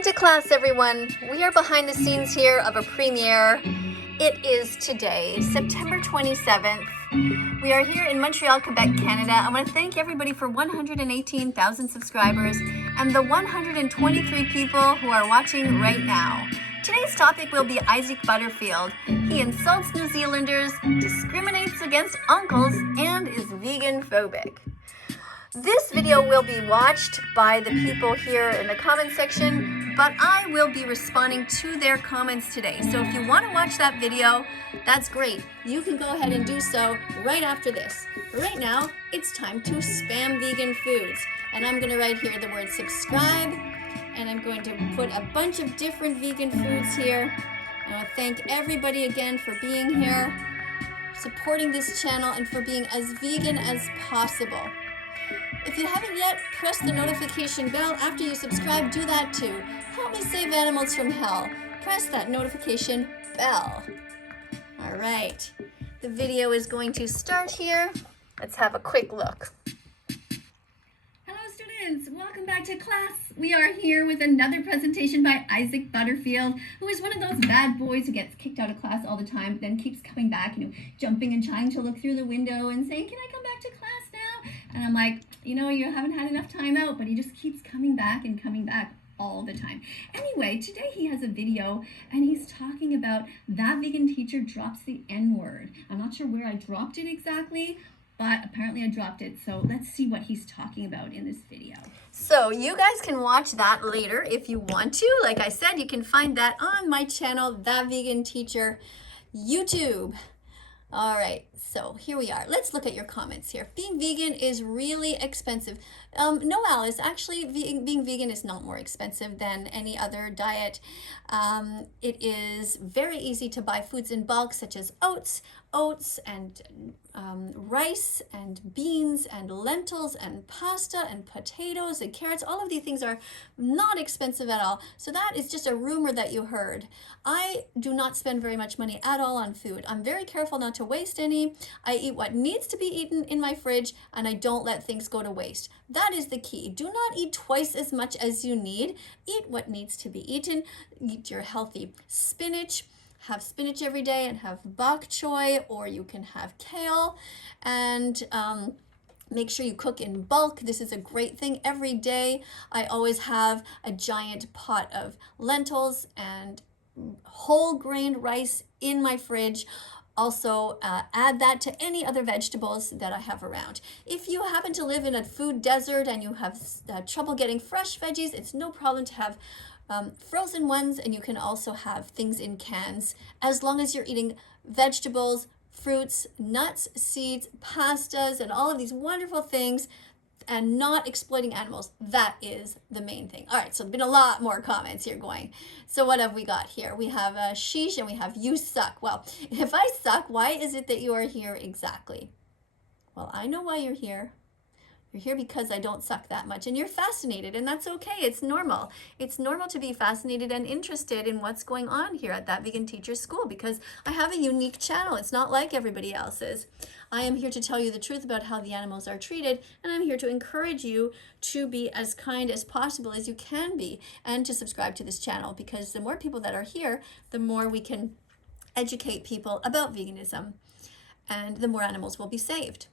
Welcome to class, everyone. We are behind the scenes here of a premiere. It is today, September 27th. We are here in Montreal, Quebec, Canada. I want to thank everybody for 118,000 subscribers and the 123 people who are watching right now. Today's topic will be Isaac Butterfield. He insults New Zealanders, discriminates against uncles, and is vegan phobic. This video will be watched by the people here in the comment section, but I will be responding to their comments today. So if you want to watch that video, that's great. You can go ahead and do so right after this. Right now, it's time to spam vegan foods. And I'm going to write here the word subscribe, and I'm going to put a bunch of different vegan foods here. I want to thank everybody again for being here, supporting this channel, and for being as vegan as possible. If you haven't yet, press the notification bell. After you subscribe, do that too. Help me save animals from hell. Press that notification bell. All right, the video is going to start here. Let's have a quick look. Hello students, welcome back to class. We are here with another presentation by Isaac Butterfield, who is one of those bad boys who gets kicked out of class all the time, then keeps coming back, jumping and trying to look through the window and saying, "Can I come back to class now?" And I'm like, you haven't had enough time out, but he just keeps coming back and coming back all the time. Anyway, today he has a video and he's talking about that vegan teacher drops the N-word. I'm not sure where I dropped it exactly, but apparently I dropped it. So let's see what he's talking about in this video. So you guys can watch that later if you want to. Like I said, you can find that on my channel, That Vegan Teacher YouTube. All right, so here we are. Let's look at your comments here. Being vegan is really expensive. No, Alice, actually being vegan is not more expensive than any other diet. It is very easy to buy foods in bulk, such as oats and rice and beans and lentils and pasta and potatoes and carrots. All of these things are not expensive at all. So that is just a rumor that you heard. I do not spend very much money at all on food. I'm very careful not to waste any. I eat what needs to be eaten in my fridge, and I don't let things go to waste. That is the key. Do not eat twice as much as you need. Eat what needs to be eaten. Eat your healthy spinach. Have spinach every day and have bok choy, or you can have kale, and make sure you cook in bulk. This is a great thing. Every day I always have a giant pot of lentils and whole grain rice in my fridge. Also, add that to any other vegetables that I have around. If you happen to live in a food desert and you have trouble getting fresh veggies, it's no problem to have frozen ones, and you can also have things in cans, as long as you're eating vegetables, fruits, nuts, seeds, pastas, and all of these wonderful things, and not exploiting animals. That is the main thing. All right, so there's been a lot more comments here going. So what have we got here? We have sheesh, and we have you suck. Well, if I suck, why is it that you are here exactly? Well, I know why you're here. You're here because I don't suck that much, and you're fascinated, and that's okay. It's normal. It's normal to be fascinated and interested in what's going on here at That Vegan Teacher School, because I have a unique channel. It's not like everybody else's. I am here to tell you the truth about how the animals are treated, and I'm here to encourage you to be as kind as possible as you can be, and to subscribe to this channel, because the more people that are here, the more we can educate people about veganism, and the more animals will be saved.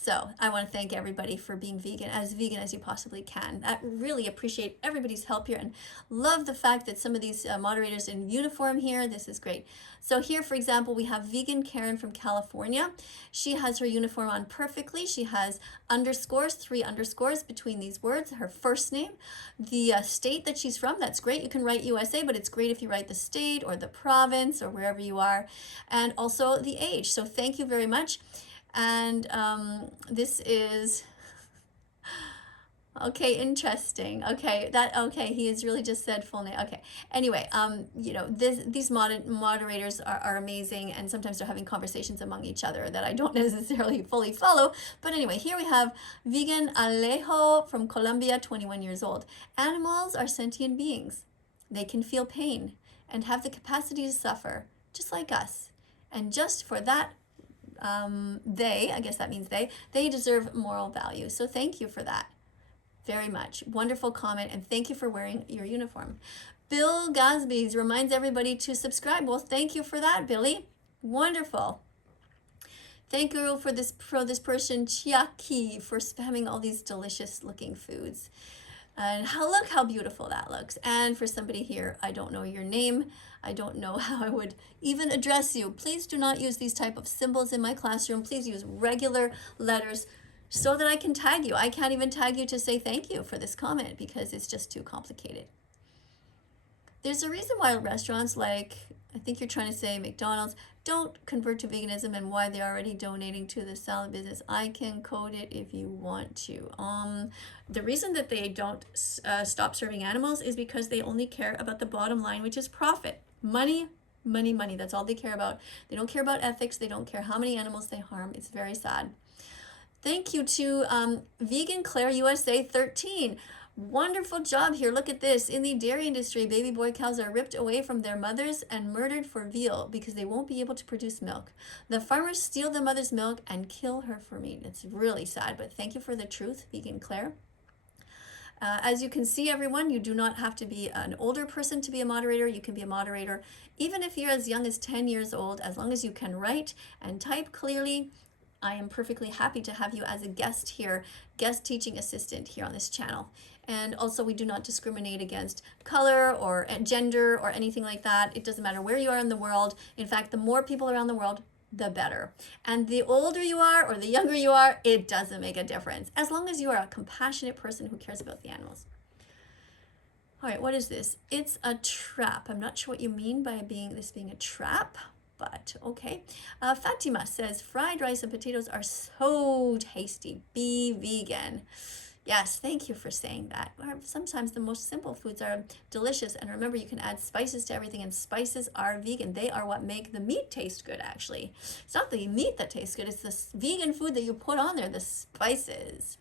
So I want to thank everybody for being vegan as you possibly can. I really appreciate everybody's help here, and love the fact that some of these moderators in uniform here. This is great. So here, for example, we have Vegan Karen from California. She has her uniform on perfectly. She has underscores, 3 underscores between these words, her first name, the state that she's from. That's great. You can write USA, but it's great if you write the state or the province or wherever you are, and also the age. So thank you very much. And this is okay, interesting. Okay, he has really just said full name. Okay, anyway, these moderators are amazing, and sometimes they're having conversations among each other that I don't necessarily fully follow. But anyway, here we have vegan Alejo from Colombia, 21 years old. Animals are sentient beings. They can feel pain and have the capacity to suffer, just like us. And just for that, I guess that means they deserve moral value. So thank you for that. very much. Wonderful comment, and thank you for wearing your uniform. Bill Gasby's reminds everybody to subscribe. Well, thank you for that, Billy. Wonderful. Thank you for this person, Chiaki, for spamming all these delicious looking foods. And look how beautiful that looks. And for somebody here, I don't know your name. I don't know how I would even address you. Please do not use these type of symbols in my classroom. Please use regular letters so that I can tag you. I can't even tag you to say thank you for this comment because it's just too complicated. There's a reason why restaurants like, I think you're trying to say McDonald's, don't convert to veganism and why they're already donating to the salad business. I can code it if you want to. The reason that they don't stop serving animals is because they only care about the bottom line, which is profit. Money, money, money. That's all they care about. They don't care about ethics. They don't care how many animals they harm. It's very sad. Thank you to Vegan Claire USA 13. Wonderful job here. Look at this. In the dairy industry, baby boy cows are ripped away from their mothers and murdered for veal because they won't be able to produce milk. The farmers steal the mother's milk and kill her for meat. It's really sad, but thank you for the truth, Vegan Claire. As you can see, everyone, you do not have to be an older person to be a moderator. You can be a moderator even if you're as young as 10 years old, as long as you can write and type clearly. I am perfectly happy to have you as a guest here, guest teaching assistant here on this channel. And also, we do not discriminate against color or gender or anything like that. It doesn't matter where you are in the world. In fact, the more people around the world, the better. And the older you are or the younger you are, it doesn't make a difference, as long as you are a compassionate person who cares about the animals. All right, what is this? It's a trap. I'm not sure what you mean by this being a trap, but okay. Fatima says, fried rice and potatoes are so tasty. Be vegan. Yes, thank you for saying that. Sometimes the most simple foods are delicious. And remember, you can add spices to everything, and spices are vegan. They are what make the meat taste good, actually. It's not the meat that tastes good. It's the vegan food that you put on there, the spices.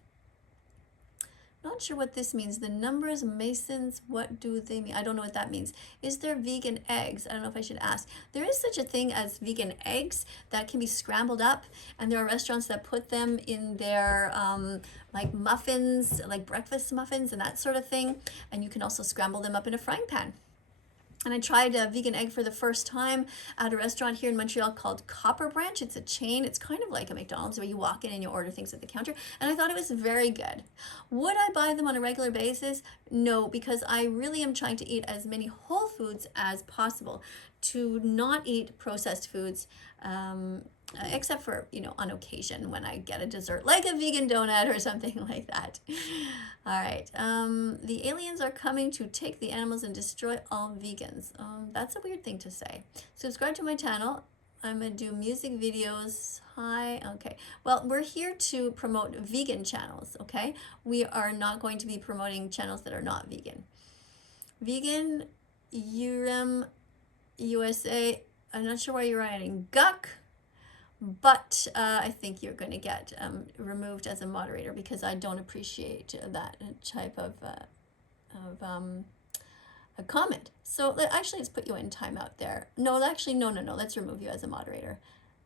Not sure what this means. The numbers, Masons, what do they mean? I don't know what that means. Is there vegan eggs? I don't know if I should ask. There is such a thing as vegan eggs that can be scrambled up, and there are restaurants that put them in their like muffins, like breakfast muffins and that sort of thing. And you can also scramble them up in a frying pan. And I tried a vegan egg for the first time at a restaurant here in Montreal called Copper Branch. It's a chain. It's kind of like a McDonald's where you walk in and you order things at the counter. And I thought it was very good. Would I buy them on a regular basis? No, because I really am trying to eat as many whole foods as possible, to not eat processed foods, except for, on occasion when I get a dessert, like a vegan donut or something like that. All right. The aliens are coming to take the animals and destroy all vegans. That's a weird thing to say. Subscribe to my channel. I'm going to do music videos. Hi. Okay. Well, we're here to promote vegan channels, okay? We are not going to be promoting channels that are not vegan. Vegan, USA, I'm not sure why you're writing Guck, but I think you're going to get removed as a moderator because I don't appreciate that type of a comment. So actually, let's put you in timeout there. No, actually, no. Let's remove you as a moderator.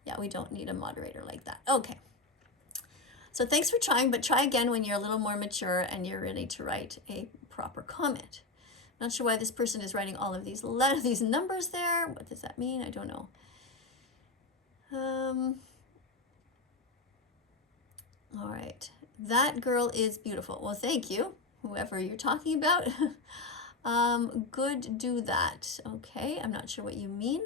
Yeah, we don't need a moderator like that. Okay. So thanks for trying, but try again when you're a little more mature and you're ready to write a proper comment. Not sure why this person is writing all of these numbers there. What does that mean? I don't know. All right. That girl is beautiful. Well, thank you, whoever you're talking about. Good, do that. Okay, I'm not sure what you mean.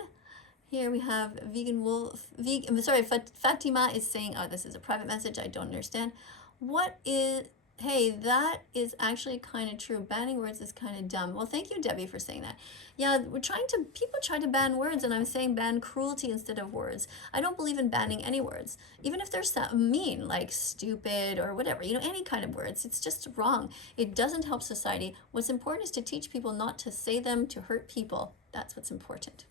Here we have vegan wolf. Fatima is saying, oh, this is a private message. I don't understand. What is... Hey, that is actually kind of true. Banning words is kind of dumb. Well, thank you, Debbie, for saying that. Yeah, people try to ban words, and I'm saying ban cruelty instead of words. I don't believe in banning any words, even if they're mean, like stupid or whatever, any kind of words. It's just wrong. It doesn't help society. What's important is to teach people not to say them to hurt people. That's what's important.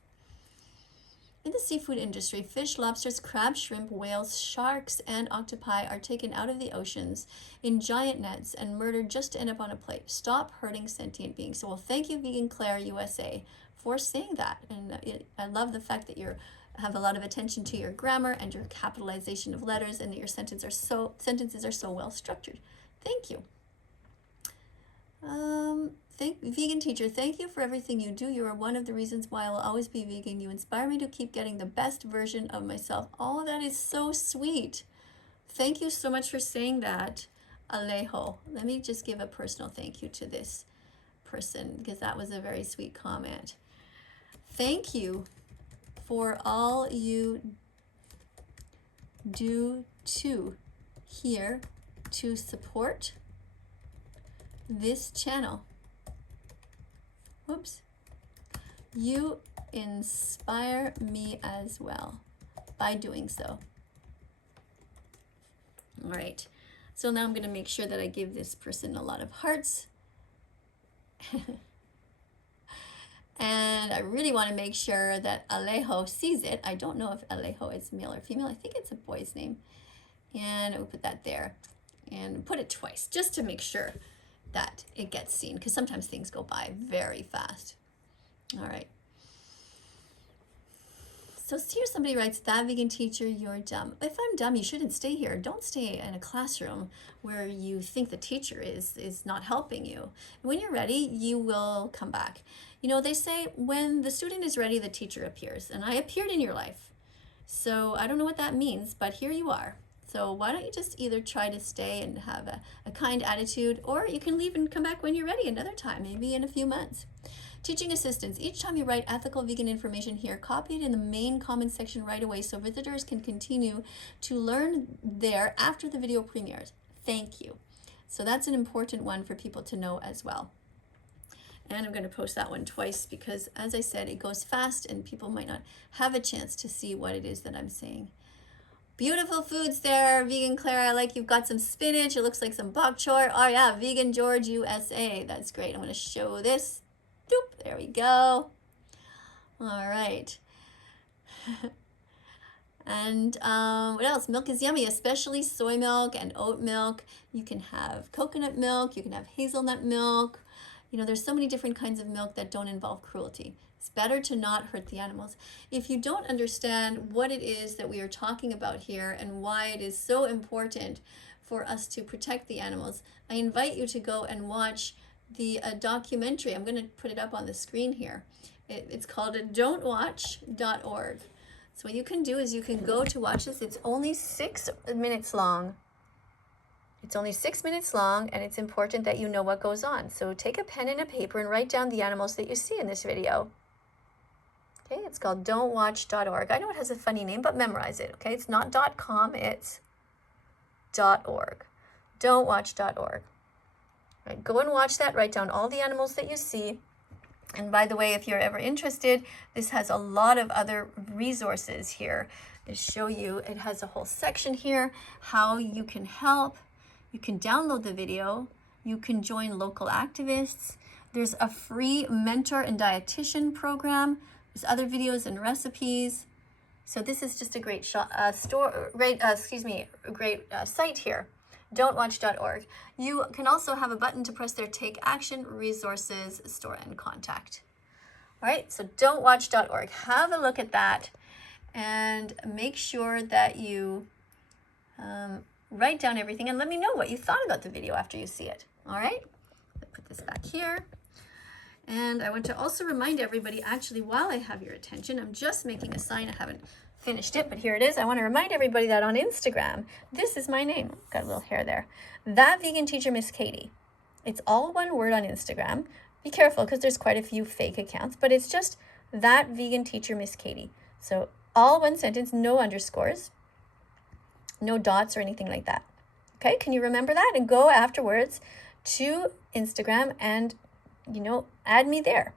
In the seafood industry, fish, lobsters, crabs, shrimp, whales, sharks, and octopi are taken out of the oceans in giant nets and murdered just to end up on a plate. Stop hurting sentient beings. So, well, thank you, Vegan Claire USA, for saying that. And I love the fact that you have a lot of attention to your grammar and your capitalization of letters, and that your sentences are so well structured. Thank you. Vegan teacher, thank you for everything you do. You are one of the reasons why I will always be vegan. You inspire me to keep getting the best version of myself. Oh, that is so sweet. Thank you so much for saying that, Alejo. Let me just give a personal thank you to this person because that was a very sweet comment. Thank you for all you do here to support this channel. Whoops. You inspire me as well by doing so. All right. So now I'm going to make sure that I give this person a lot of hearts. And I really want to make sure that Alejo sees it. I don't know if Alejo is male or female. I think it's a boy's name. And we'll put that there. And put it twice, just to make sure that it gets seen, because sometimes things go by very fast. All right. So here somebody writes, that vegan teacher, you're dumb. If I'm dumb, you shouldn't stay here. Don't stay in a classroom where you think the teacher is not helping you. When you're ready, you will come back. You know, they say when the student is ready, the teacher appears. And I appeared in your life. So I don't know what that means, but here you are. So why don't you just either try to stay and have a kind attitude, or you can leave and come back when you're ready another time, maybe in a few months. Teaching assistants, each time you write ethical vegan information here, copy it in the main comment section right away so visitors can continue to learn there after the video premieres. Thank you. So that's an important one for people to know as well. And I'm going to post that one twice because, as I said, it goes fast and people might not have a chance to see what it is that I'm saying. Beautiful foods there, Vegan Claire. I like you've got some spinach. It looks like some bok choy. Oh yeah, Vegan George USA. That's great. I'm going to show this. Doop, there we go. All right. And what else? Milk is yummy, especially soy milk and oat milk. You can have coconut milk. You can have hazelnut milk. You know, there's so many different kinds of milk that don't involve cruelty. It's better to not hurt the animals. If you don't understand what it is that we are talking about here and why it is so important for us to protect the animals, I invite you to go and watch the documentary. I'm going to put it up on the screen here. It's called don'twatch.org. So what you can do is you can go to watch this. It's only 6 minutes long. It's only 6 minutes long, and it's important that you know what goes on. So take a pen and a paper and write down the animals that you see in this video. Okay, it's called don'twatch.org. I know it has a funny name, but memorize it, okay? It's not .com, it's .org. Don'twatch.org. Right, go and watch that, write down all the animals that you see. And by the way, if you're ever interested, this has a lot of other resources here to show you. It has a whole section here, how you can help. You can download the video. You can join local activists. There's a free mentor and dietitian program. There's other videos and recipes. So this is just a great great site here. Don'twatch.org. You can also have a button to press there, take action, resources, store, and contact. All right, so don'twatch.org. Have a look at that and make sure that you write down everything and let me know what you thought about the video after you see it. All right, I'll put this back here. And I want to also remind everybody, actually, while I have your attention, I'm just making a sign. I haven't finished it, but here it is. I want to remind everybody that on Instagram, this is my name. Got a little hair there. That Vegan Teacher Miss Kadie. It's all one word on Instagram. Be careful because there's quite a few fake accounts, but it's just That Vegan Teacher Miss Kadie. So all one sentence, no underscores, no dots or anything like that. Okay, can you remember that? And go afterwards to Instagram and, you know, add me there.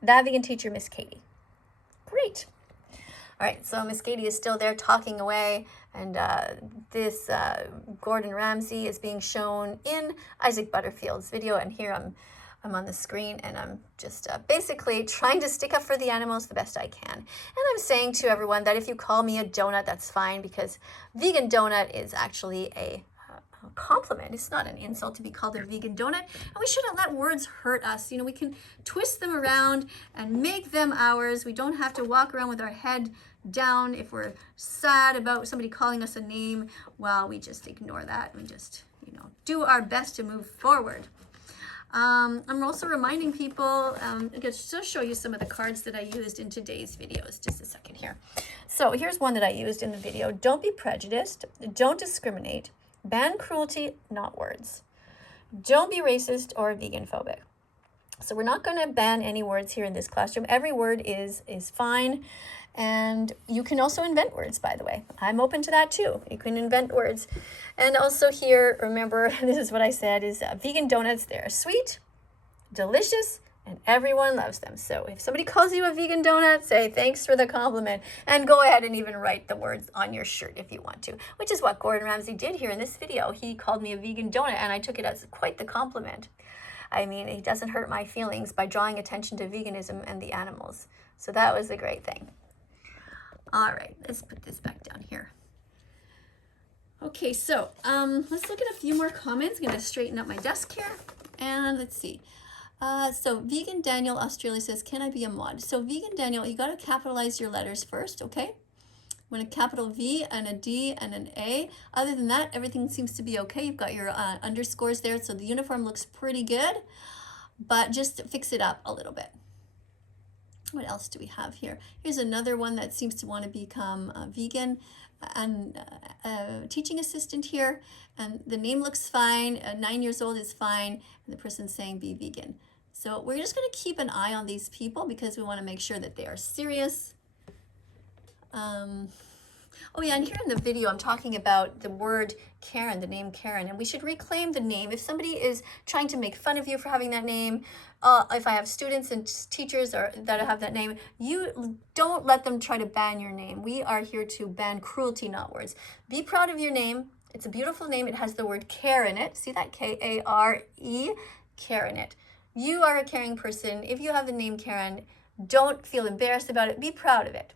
That Vegan Teacher Miss Kadie. Great. All right, so Miss Kadie is still there talking away, and this Gordon Ramsay is being shown in Isaac Butterfield's video, and here I'm on the screen, and I'm just basically trying to stick up for the animals the best I can. And I'm saying to everyone that if you call me a donut, that's fine, because vegan donut is actually a compliment. It's not an insult to be called a vegan donut, and we shouldn't let words hurt us. You know, we can twist them around and make them ours. We don't have to walk around with our head down if we're sad about somebody calling us a name. Well, we just ignore that and just, you know, do our best to move forward. I'm also reminding people, I'm going to show you some of the cards that I used in today's videos. Just a second here. So here's one that I used in the video. Don't be prejudiced. Don't discriminate. Ban cruelty, not words. Don't be racist or vegan phobic. So we're not going to ban any words here in this classroom. Every word is fine. And you can also invent words, by the way. I'm open to that too. You can invent words. And also here, remember, this is what I said, is vegan donuts. They're sweet, delicious, and everyone loves them. So if somebody calls you a vegan donut, say thanks for the compliment. And go ahead and even write the words on your shirt if you want to, which is what Gordon Ramsay did here in this video. He called me a vegan donut, and I took it as quite the compliment. I mean, he doesn't hurt my feelings by drawing attention to veganism and the animals. So that was a great thing. All right, let's put this back down here. Okay, so let's look at a few more comments. I'm going to straighten up my desk here. And let's see. So Vegan Daniel Australia says, can I be a mod? So Vegan Daniel, you got to capitalize your letters first, okay? When a capital V and a D and an A. Other than that, everything seems to be okay. You've got your underscores there, so the uniform looks pretty good. But just fix it up a little bit. What else do we have here? Here's another one that seems to want to become vegan, and a teaching assistant here, and the name looks fine. 9 years old is fine, and the person's saying be vegan. So we're just going to keep an eye on these people because we want to make sure that they are serious. Oh yeah, and here in the video, I'm talking about the word Karen, the name Karen, and we should reclaim the name. If somebody is trying to make fun of you for having that name, if I have students and teachers that have that name, you don't let them try to ban your name. We are here to ban cruelty, not words. Be proud of your name. It's a beautiful name. It has the word care in it. See that? K-A-R-E, care in it. You are a caring person. If you have the name Karen, don't feel embarrassed about it. Be proud of it.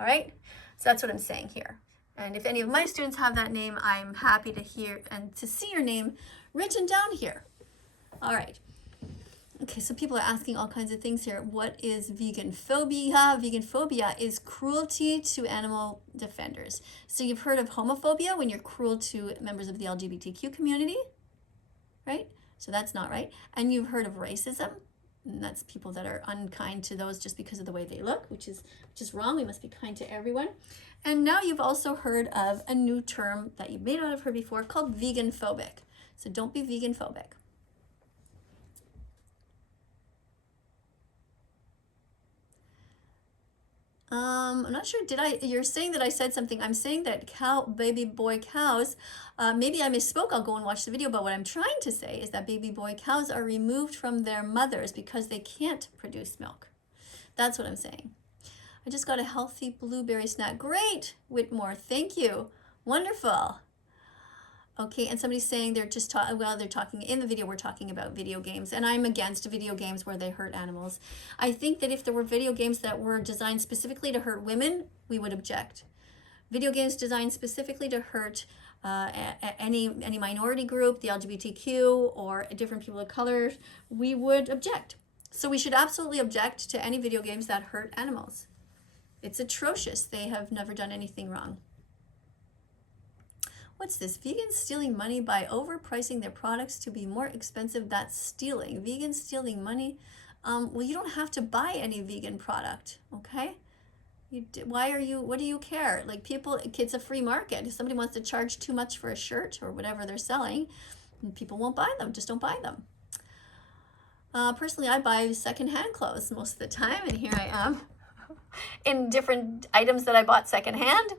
All right? So that's what I'm saying here. And if any of my students have that name, I'm happy to hear and to see your name written down here. All right. Okay, so people are asking all kinds of things here. What is vegan phobia? Vegan phobia is cruelty to animal defenders. So you've heard of homophobia when you're cruel to members of the LGBTQ community, right? So that's not right. And you've heard of racism. And that's people that are unkind to those just because of the way they look, which is wrong. We must be kind to everyone. And now you've also heard of a new term that you may not have heard before called vegan phobic. So don't be vegan phobic. I'm not sure, you're saying that I said something. I'm saying that baby boy cows, maybe I misspoke. I'll go and watch the video, but what I'm trying to say is that baby boy cows are removed from their mothers because they can't produce milk. That's what I'm saying. I just got a healthy blueberry snack. Great, Whitmore, thank you. Wonderful. Okay, and somebody's saying they're just they're talking in the video, we're talking about video games, and I'm against video games where they hurt animals. I think that if there were video games that were designed specifically to hurt women, we would object. Video games designed specifically to hurt any minority group, the LGBTQ, or different people of color, we would object. So we should absolutely object to any video games that hurt animals. It's atrocious. They have never done anything wrong. What's this? Vegans stealing money by overpricing their products to be more expensive. That's stealing. Vegans stealing money. Well, you don't have to buy any vegan product, okay? What do you care? Like it's a free market. If somebody wants to charge too much for a shirt or whatever they're selling, people won't buy them. Just don't buy them. Personally, I buy secondhand clothes most of the time, and here I am in different items that I bought secondhand,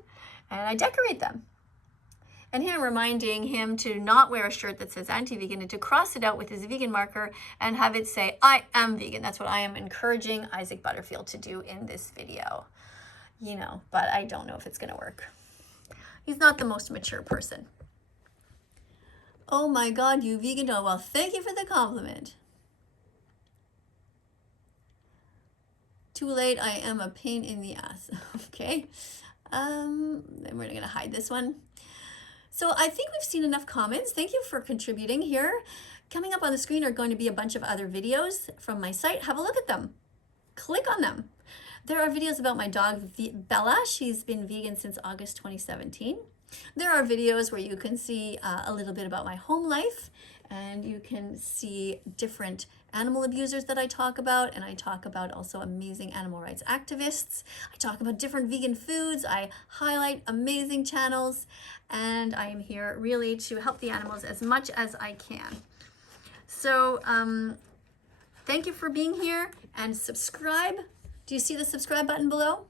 and I decorate them. And here I'm reminding him to not wear a shirt that says anti-vegan and to cross it out with his vegan marker and have it say, I am vegan. That's what I am encouraging Isaac Butterfield to do in this video. You know, but I don't know if it's going to work. He's not the most mature person. Oh my God, you vegan. Oh, well, thank you for the compliment. Too late, I am a pain in the ass. Okay. Then we're going to hide this one. So I think we've seen enough comments. Thank you for contributing here. Coming up on the screen are going to be a bunch of other videos from my site. Have a look at them. Click on them. There are videos about my dog, Bella. She's been vegan since August 2017. There are videos where you can see a little bit about my home life, and you can see different animal abusers that I talk about, and I talk about also amazing animal rights activists. I talk about different vegan foods. I highlight amazing channels, and I am here really to help the animals as much as I can. So thank you for being here, and subscribe. Do you see the subscribe button below?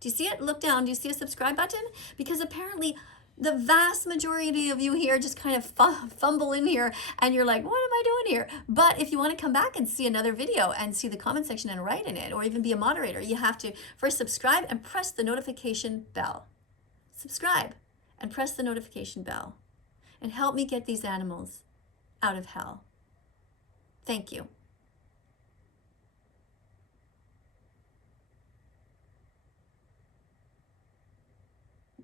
Do you see it? Look down. Do you see a subscribe button? Because apparently the vast majority of you here just kind of fumble in here and you're like, what am I doing here? But if you want to come back and see another video and see the comment section and write in it, or even be a moderator, you have to first subscribe and press the notification bell. Subscribe and press the notification bell and help me get these animals out of hell. Thank you.